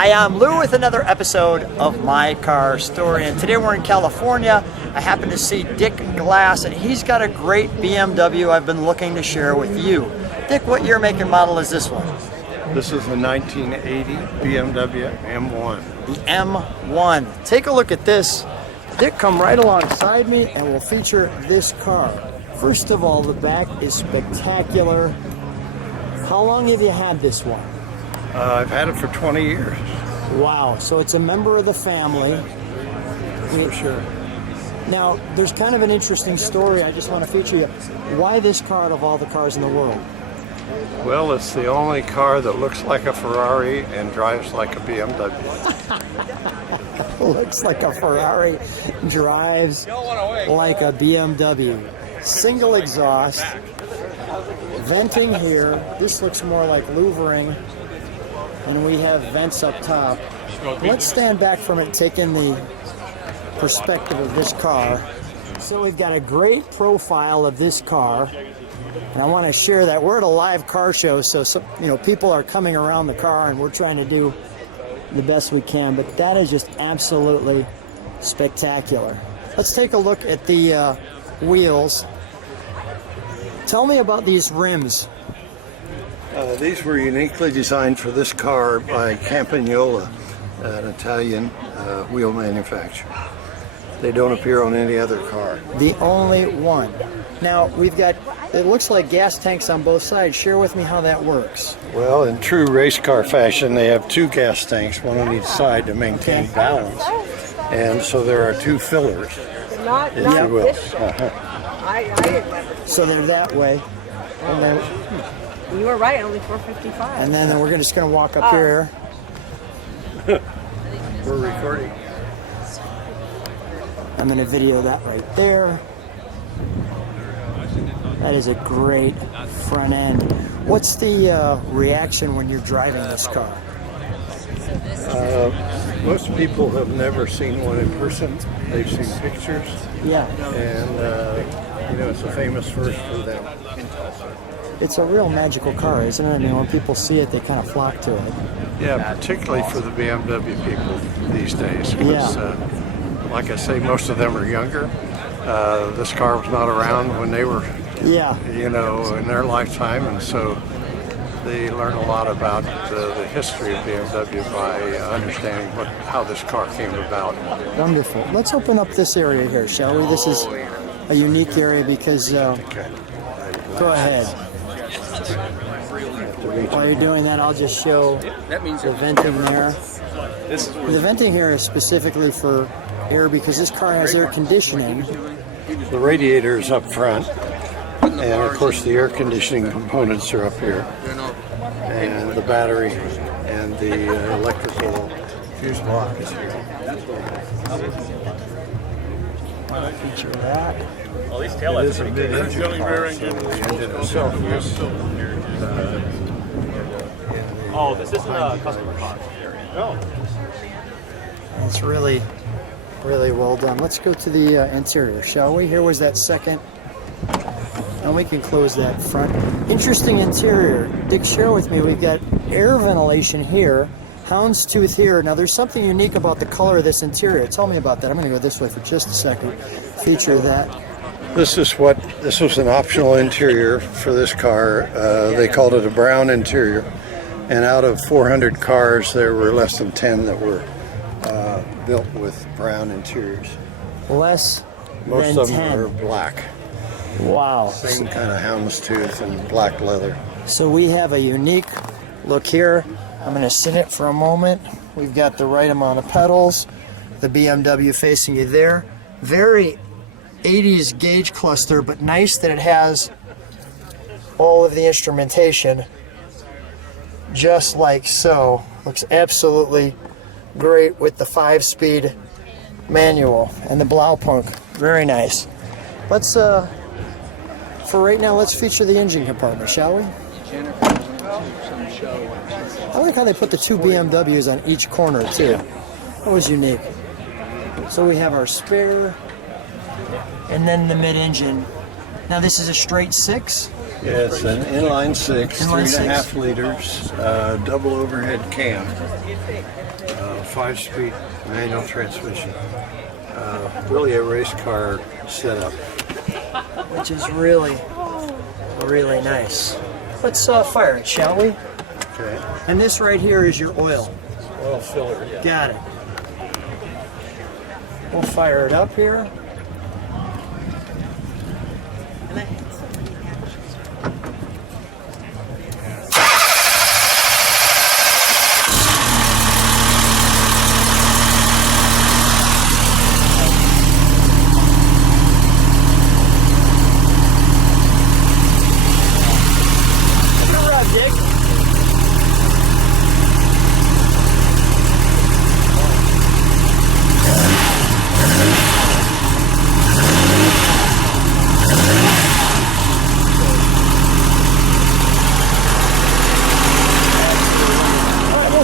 Hi, I'm Lou with another episode of My Car Story, and today we're in California. I happen to see Dick Glass, and he's got a great BMW I've been looking to share with you. Dick, what year, make, and model is this one? This is a 1980 BMW M1. The M1. Take a look at this. Dick, come right alongside me and we'll feature this car. First of all, the back is spectacular. How long have you had this one? I've had it for 20 years. Wow, so it's a member of the family. For sure. Now, there's kind of an interesting story I just want to feature you. Why this car out of all the cars in the world? Well, it's the only car that looks like a Ferrari and drives like a BMW. Looks like a Ferrari, drives like a BMW. Single exhaust, venting here. This looks more like louvering, and we have vents up top. Let's stand back from it, take in the perspective of this car. So we've got a great profile of this car, and I want to share that. We're at a live car show, so people are coming around the car, and we're trying to do the best we can, but that is just absolutely spectacular. Let's take a look at the wheels. Tell me about these rims. These were uniquely designed for this car by Campagnola, an Italian wheel manufacturer. They don't appear on any other car. The only one. Now, we've got, it looks like gas tanks on both sides. Share with me how that works. Well, in true race car fashion, they have two gas tanks, one on each side to maintain balance. And so there are two fillers, if you will. So they're that way. And then, you were right, only 455. and then we're just going to walk up here. We're recording. I'm going to video that right there. That is a great front end. What's the reaction when you're driving this car? Most people have never seen one in person. They've seen pictures. Yeah. And, it's a famous first for them. It's a real magical car, isn't it? I mean, when people see it, they kind of flock to it. Yeah, particularly for the BMW people these days. Because, like I say, most of them are younger. This car was not around when they were, in their lifetime, and so they learn a lot about the history of BMW by understanding how this car came about. Wonderful. Let's open up this area here, shall we? This is a unique area because, go ahead. While you're doing that, I'll just show the venting there. The venting here is specifically for air because this car has air conditioning. The radiator is up front, and of course the air conditioning components are up here, and the battery and the electrical fuse block is here. Feature that. Well, these tail lights are pretty good. Engine car, so the engine itself is Oh, this isn't a customer car. No. It's really, really well done. Let's go to the interior, shall we? Here was that second, and we can close that front. Interesting interior. Dick, share with me. We've got air ventilation here, houndstooth here. Now, there's something unique about the color of this interior. Tell me about that. I'm going to go this way for just a second. Feature that. This was an optional interior for this car. They called it a brown interior, and out of 400 cars, there were less than 10 that were built with brown interiors. Less Most than of them 10. are black. Wow. Same kind of houndstooth and black leather. So we have a unique look here. I'm going to sit it for a moment. We've got the right amount of pedals. The BMW facing you there. Very 80s gauge cluster, but nice that it has all of the instrumentation just like so. Looks absolutely great with the 5-speed manual and the Blaupunkt. Very nice. Let's for right now, let's feature the engine compartment, shall we? I like how they put the two BMWs on each corner too. That was unique. So we have our spare, and then the mid-engine. Now this is a straight 6. Yeah, it's an inline six, Inline 3.5 liters, double overhead cam, 5-speed manual transmission. Really a race car setup. Which is really, really nice. Let's fire it, shall we? Okay. And this right here is your oil. Oil filler, yeah. Got it. We'll fire it up here.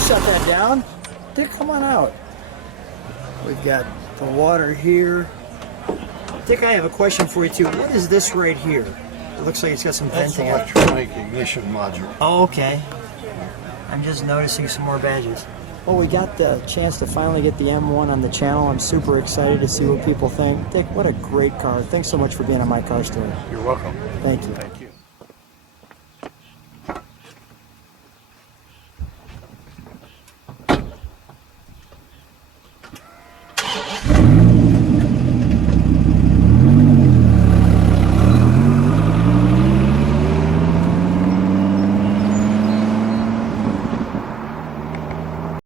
Shut that down. Dick, come on out. We've got the water here. Dick, I have a question for you too. What is this right here? It looks like it's got some That's venting. electronic ignition module. Oh, okay. I'm just noticing some more badges. Well, we got the chance to finally get the M1 on the channel. I'm super excited to see what people think. Dick, what a great car. Thanks so much for being on My Car Story. You're welcome. Thank you. Thank you.